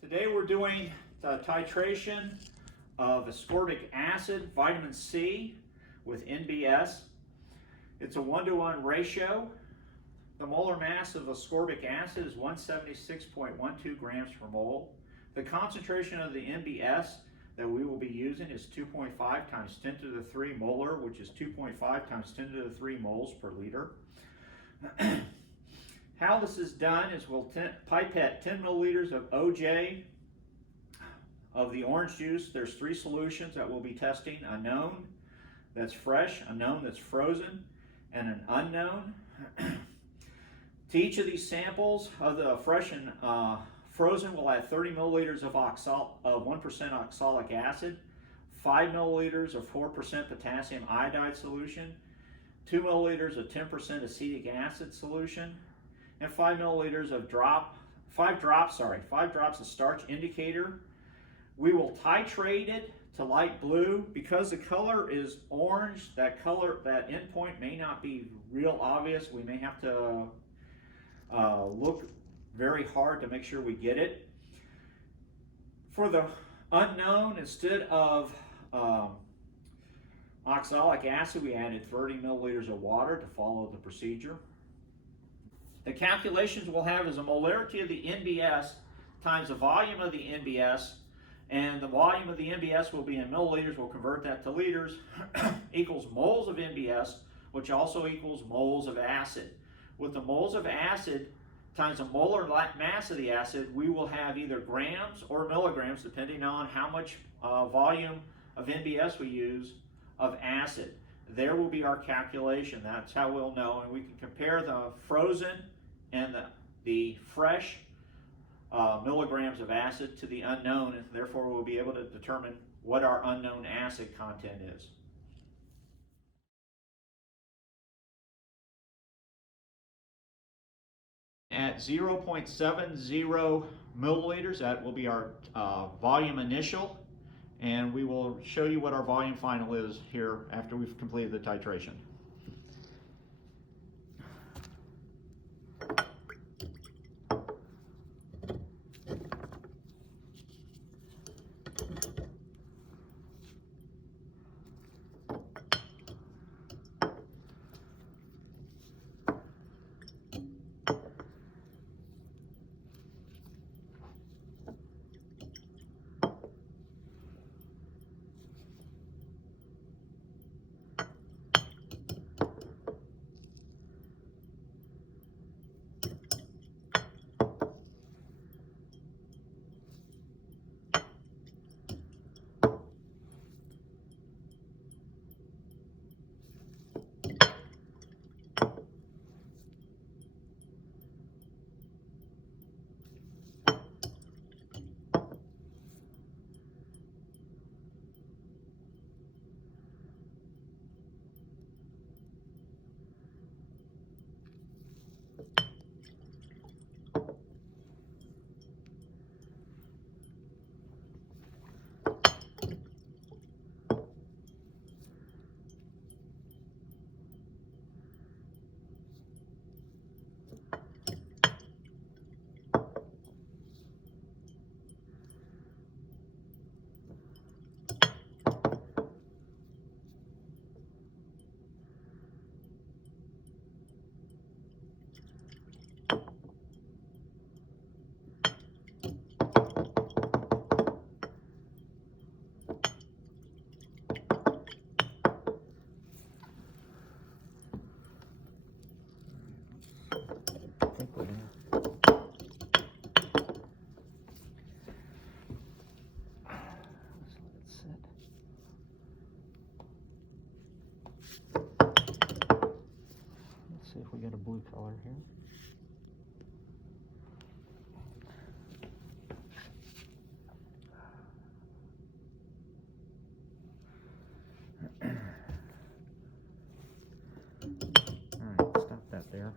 Today we're doing the titration of ascorbic acid, vitamin C with NBS. It's a 1-to-1 ratio. The molar mass of ascorbic acid is 176.12 grams per mole. The concentration of the NBS that we will be using is 2.5 times 10 to the 3 molar, which is 2.5 times 10 to the 3 moles per liter. How this is done is we'll pipette 10 milliliters of OJ of the orange juice. There's 3 solutions that we'll be testing: a known that's fresh, a known that's frozen, and an unknown. To each of these samples of the fresh and frozen, we'll add 30 milliliters of 1% oxalic acid, 5 milliliters of 4% potassium iodide solution, 2 milliliters of 10% acetic acid solution, and 5 milliliters of 5 drops of starch indicator. We will titrate it to light blue. Because the color is orange, that endpoint may not be real obvious. We may have to look very hard to make sure we get it. For the unknown, instead of oxalic acid, we added 30 milliliters of water to follow the procedure. The calculations we'll have is a molarity of the NBS times the volume of the NBS, and the volume of the NBS will be in milliliters. We'll convert that to liters, equals moles of NBS, which also equals moles of acid. With the moles of acid times the molar mass of the acid, we will have either grams or milligrams, depending on how much volume of NBS we use of acid. There will be our calculation. That's how we'll know, and we can compare the frozen and the fresh milligrams of acid to the unknown, and therefore we'll be able to determine what our unknown acid content is. At 0.70 milliliters, that will be our volume initial, and we will show you what our volume final is here after we've completed the titration. Let's see if we get a blue color here. All right, stop that there.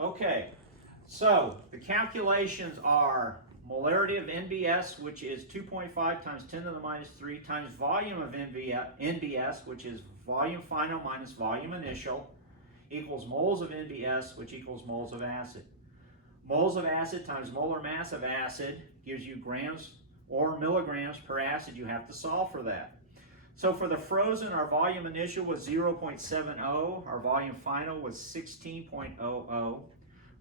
Okay, so the calculations are molarity of NBS, which is 2.5 times 10 to the minus 3 times volume of NBS, which is volume final minus volume initial, equals moles of NBS, which equals moles of acid. Moles of acid times molar mass of acid gives you grams or milligrams per acid. You have to solve for that. So for the frozen, our volume initial was 0.70, our volume final was 16.00.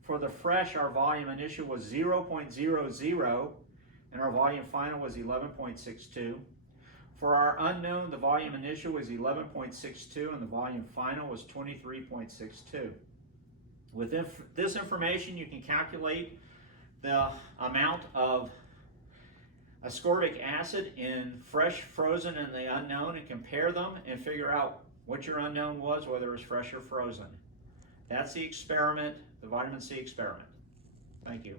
For the fresh, our volume initial was 0.00, and our volume final was 11.62. For our unknown, the volume initial was 11.62, and the volume final was 23.62. With this information, you can calculate the amount of ascorbic acid in fresh, frozen, and the unknown, and compare them and figure out what your unknown was, whether it was fresh or frozen. That's the experiment, the vitamin C experiment. Thank you.